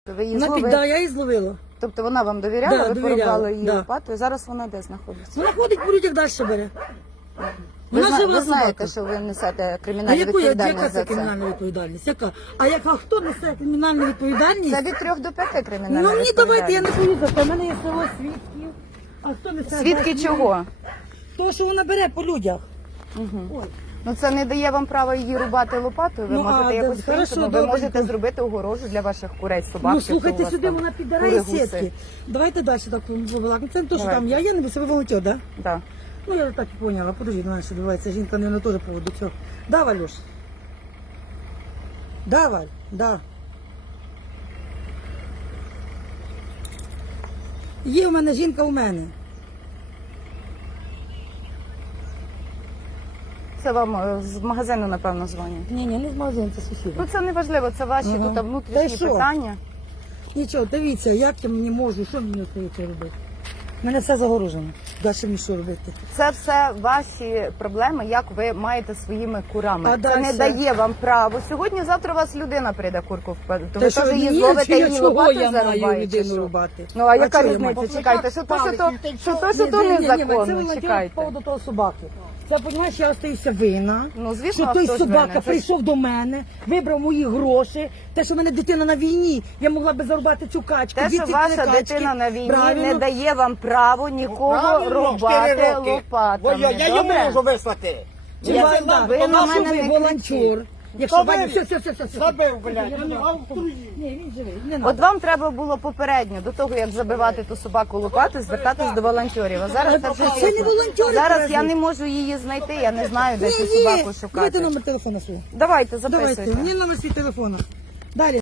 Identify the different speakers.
Speaker 1: Ви її
Speaker 2: Да,
Speaker 1: зловили?
Speaker 2: я її зловила.
Speaker 1: Тобто вона вам довіряла,
Speaker 2: Да,
Speaker 1: ви
Speaker 2: довіряла,
Speaker 1: порубали її
Speaker 2: да.
Speaker 1: лопатою, зараз вона де знаходиться?
Speaker 2: Вона ходить по людях, далі бере.
Speaker 1: Ви,
Speaker 2: Вона жива
Speaker 1: ви знаєте,
Speaker 2: собака.
Speaker 1: що ви несете
Speaker 2: А
Speaker 1: кримінальну
Speaker 2: яка
Speaker 1: відповідальність
Speaker 2: це
Speaker 1: за це?
Speaker 2: кримінальна відповідальність? Яка? А хто несе кримінальну відповідальність?
Speaker 1: Це від 3 до 5 кримінальна
Speaker 2: Ну мені давайте, я
Speaker 1: відповідальність.
Speaker 2: не боюся, за це. У мене є село свідків. А хто несе?
Speaker 1: Свідки
Speaker 2: за-
Speaker 1: чого?
Speaker 2: То, що вона бере по людях. Ой.
Speaker 1: Ну це не дає вам права її рубати лопатою, ви
Speaker 2: Ну,
Speaker 1: можете
Speaker 2: а,
Speaker 1: якось
Speaker 2: хорошо,
Speaker 1: по-іншому, ви
Speaker 2: добренько.
Speaker 1: можете зробити огорожу для ваших курей, собак.
Speaker 2: Ну
Speaker 1: якщо
Speaker 2: слухайте
Speaker 1: у вас
Speaker 2: сюди,
Speaker 1: там
Speaker 2: вона підбирає
Speaker 1: кури, гуси.
Speaker 2: сітки. Давайте далі так побалакаємо. Це не то, що
Speaker 1: Давайте.
Speaker 2: там я не буду, ви волонтер, да?
Speaker 1: Да.
Speaker 2: Ну я так і поняла. Подожди, до мене що відбувається. Жінка не на теж поводу цього. Да, Валюш? Да, Валь? Да. Є у мене жінка у мене.
Speaker 1: Це вам з магазину, напевно, дзвонять.
Speaker 2: Ні, не з магазину, це сусіда.
Speaker 1: Ну це не важливо, це ваші
Speaker 2: Ага.
Speaker 1: тут
Speaker 2: Та й
Speaker 1: внутрішні
Speaker 2: що?
Speaker 1: питання.
Speaker 2: Нічого, дивіться, як я мені можу, що мені остається робити? У мене все загорожено. Далі мені що робити?
Speaker 1: Це все ваші проблеми, як ви маєте своїми курами.
Speaker 2: А
Speaker 1: Це
Speaker 2: дальше?
Speaker 1: не дає вам право. Сьогодні-завтра вас людина прийде курку впаде. То
Speaker 2: Та
Speaker 1: ви
Speaker 2: що,
Speaker 1: теж її
Speaker 2: ні,
Speaker 1: зловите
Speaker 2: чи я
Speaker 1: і
Speaker 2: чого
Speaker 1: лопатою
Speaker 2: я маю
Speaker 1: зарубаєте, чи
Speaker 2: людину
Speaker 1: що?
Speaker 2: рубати?
Speaker 1: Ну а яка
Speaker 2: чого я маю?
Speaker 1: різниця? Чекайте, що то, що то, що то,
Speaker 2: Ні,
Speaker 1: що то
Speaker 2: ні, ні, це
Speaker 1: незаконно,
Speaker 2: волонтер по
Speaker 1: чекайте.
Speaker 2: поводу того собаки. Це, розумієш, я остаюся винна.
Speaker 1: Ну, звісно,
Speaker 2: що
Speaker 1: а
Speaker 2: той
Speaker 1: хто ж
Speaker 2: собака
Speaker 1: винен? Це ж-
Speaker 2: прийшов до мене, вибрав мої гроші. Те, що в мене дитина на війні, я могла би зарубати цю качку.
Speaker 1: Те,
Speaker 2: дві
Speaker 1: що
Speaker 2: ці
Speaker 1: ваша
Speaker 2: качки.
Speaker 1: дитина на війні
Speaker 2: Правильно.
Speaker 1: не дає вам право нікого
Speaker 3: Правильно,
Speaker 1: рубати
Speaker 3: 4 роки.
Speaker 1: лопатами.
Speaker 3: Бо я йому
Speaker 1: Добре?
Speaker 3: можу вислати.
Speaker 2: Чи
Speaker 1: Я-
Speaker 2: ви- да,
Speaker 1: ви
Speaker 2: то
Speaker 1: на
Speaker 2: що
Speaker 1: мене
Speaker 2: ви
Speaker 1: не
Speaker 2: волонтер. Якщо
Speaker 3: Та
Speaker 2: Ваня,
Speaker 3: ви-
Speaker 2: все.
Speaker 3: Забив, блядь.
Speaker 2: Ні, він живий, не
Speaker 1: От
Speaker 2: надо.
Speaker 1: вам треба було попередньо, до того як забивати ту собаку лопатою, звертатись до волонтерів. А зараз це вже
Speaker 2: Це не
Speaker 1: пізно.
Speaker 2: волонтери
Speaker 1: Зараз я
Speaker 2: кажуть.
Speaker 1: не можу її знайти, я не знаю, де цю
Speaker 2: Ні,
Speaker 1: собаку
Speaker 2: давайте
Speaker 1: шукати.
Speaker 2: номер телефону свого.
Speaker 1: Давайте,
Speaker 2: Давайте,
Speaker 1: записуйте.
Speaker 2: мені номер свій телефону. Далі.